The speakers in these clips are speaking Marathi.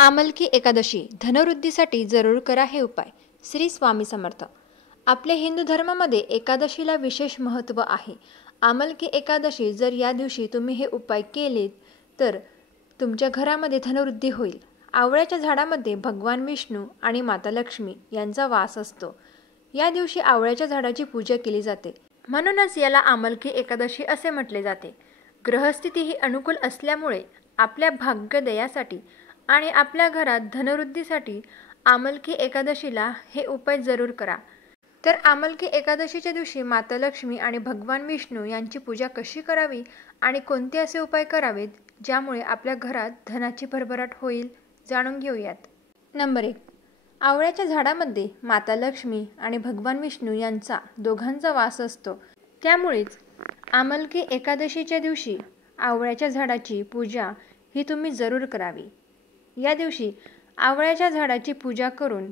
आमलकी एकादशी धनवृद्धीसाठी जरूर करा हे उपाय. श्री स्वामी समर्थ. आपल्या हिंदू धर्मामध्ये एकादशीला विशेष महत्त्व आहे. आमलकी एकादशी जर या दिवशी तुम्ही हे उपाय केलेत तर तुमच्या घरामध्ये धनवृद्धी होईल. आवळ्याच्या झाडामध्ये भगवान विष्णू आणि माता लक्ष्मी यांचा वास असतो. या दिवशी आवळ्याच्या झाडाची पूजा केली जाते, म्हणूनच याला आमलकी एकादशी असे म्हटले जाते. ग्रहस्थिती ही अनुकूल असल्यामुळे आपल्या भाग्योदयासाठी आणि आपल्या घरात धनवृद्धीसाठी आमलकी एकादशीला हे उपाय जरूर करा. तर आमलकी एकादशीच्या दिवशी माता लक्ष्मी आणि भगवान विष्णू यांची पूजा कशी करावी आणि कोणते असे उपाय करावेत ज्यामुळे आपल्या घरात धनाची भरभराट होईल, जाणून घेऊयात. नंबर 1. आवळ्याच्या झाडामध्ये माता लक्ष्मी आणि भगवान विष्णू यांचा दोघांचा वास असतो. त्यामुळेच आमलकी एकादशीच्या दिवशी आवळ्याच्या झाडाची पूजा ही तुम्ही जरूर करावी. या दिवशी आवळ्याच्या झाडाची पूजा करून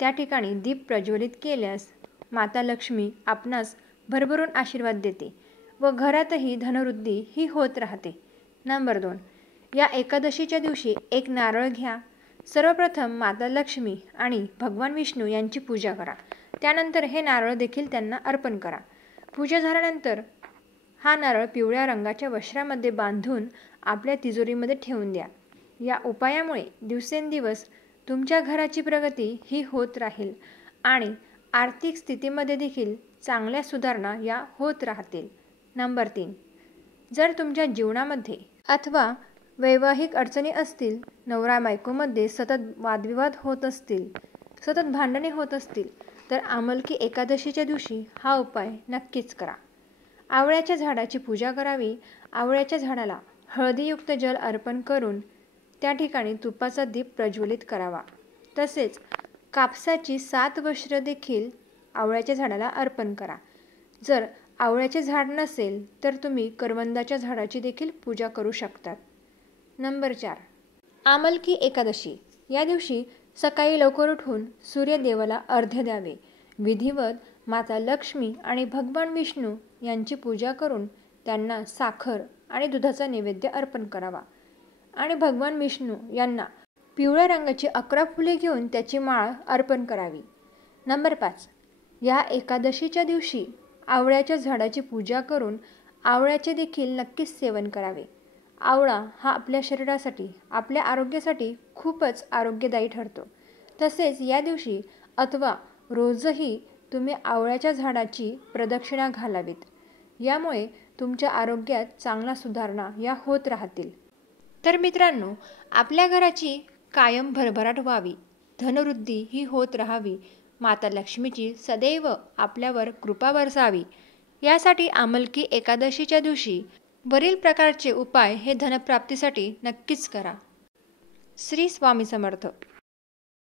त्या ठिकाणी दीप प्रज्वलित केल्यास माता लक्ष्मी आपणास भरभरून आशीर्वाद देते व घरातही धनवृद्धी ही होत राहते. नंबर 2. या एकादशीच्या दिवशी एक नारळ घ्या. सर्वप्रथम माता लक्ष्मी आणि भगवान विष्णू यांची पूजा करा. त्यानंतर हे नारळ देखील त्यांना अर्पण करा. पूजा झाल्यानंतर हा नारळ पिवळ्या रंगाच्या वस्त्रामध्ये बांधून आपल्या तिजोरीमध्ये ठेवून द्या. या उपायामुळे दिवसेंदिवस तुमच्या घराची प्रगती ही होत राहील आणि आर्थिक स्थितीमध्ये देखील चांगल्या सुधारणा या होत राहतील. नंबर 3. जर तुमच्या जीवनामध्ये अथवा वैवाहिक अडचणी असतील, नवरा बायकोमध्ये सतत वादविवाद होत असतील, सतत भांडणे होत असतील, तर आमलकी एकादशीच्या दिवशी हा उपाय नक्कीच करा. आवळ्याच्या झाडाची पूजा करावी. आवळ्याच्या झाडाला हळदीयुक्त जल अर्पण करून त्या ठिकाणी तुपाचा दीप प्रज्वलित करावा. तसेच कापसाची 7 वस्त्र देखील आवळ्याच्या झाडाला अर्पण करा. जर आवळ्याचे झाड नसेल तर तुम्ही करवंदाच्या झाडाची देखील पूजा करू शकतात. नंबर 4. आमलकी एकादशी या दिवशी सकाळी लवकर उठून सूर्यदेवाला अर्घ्य द्यावे. विधिवत माता लक्ष्मी आणि भगवान विष्णू यांची पूजा करून त्यांना साखर आणि दुधाचा नैवेद्य अर्पण करावा आणि भगवान विष्णू यांना पिवळ्या रंगाची 11 फुले घेऊन त्याची माळ अर्पण करावी. नंबर 5. या एकादशीच्या दिवशी आवळ्याच्या झाडाची पूजा करून आवळ्याचे देखील नक्कीच सेवन करावे. आवळा हा आपल्या शरीरासाठी, आपल्या आरोग्यासाठी खूपच आरोग्यदायी ठरतो. तसेच या दिवशी अथवा रोजही तुम्ही आवळ्याच्या झाडाची प्रदक्षिणा घालावीत. यामुळे तुमच्या आरोग्यात चांगला सुधारणा या होत राहतील. तर मित्रांनो, आपल्या घराची कायम भरभराट व्हावी, धनवृद्धी ही होत राहावी, माता लक्ष्मीची सदैव आपल्यावर कृपा बरसावी, यासाठी आमलकी एकादशीच्या दिवशी वरील प्रकारचे उपाय हे धनप्राप्तीसाठी नक्कीच करा. श्री स्वामी समर्थ.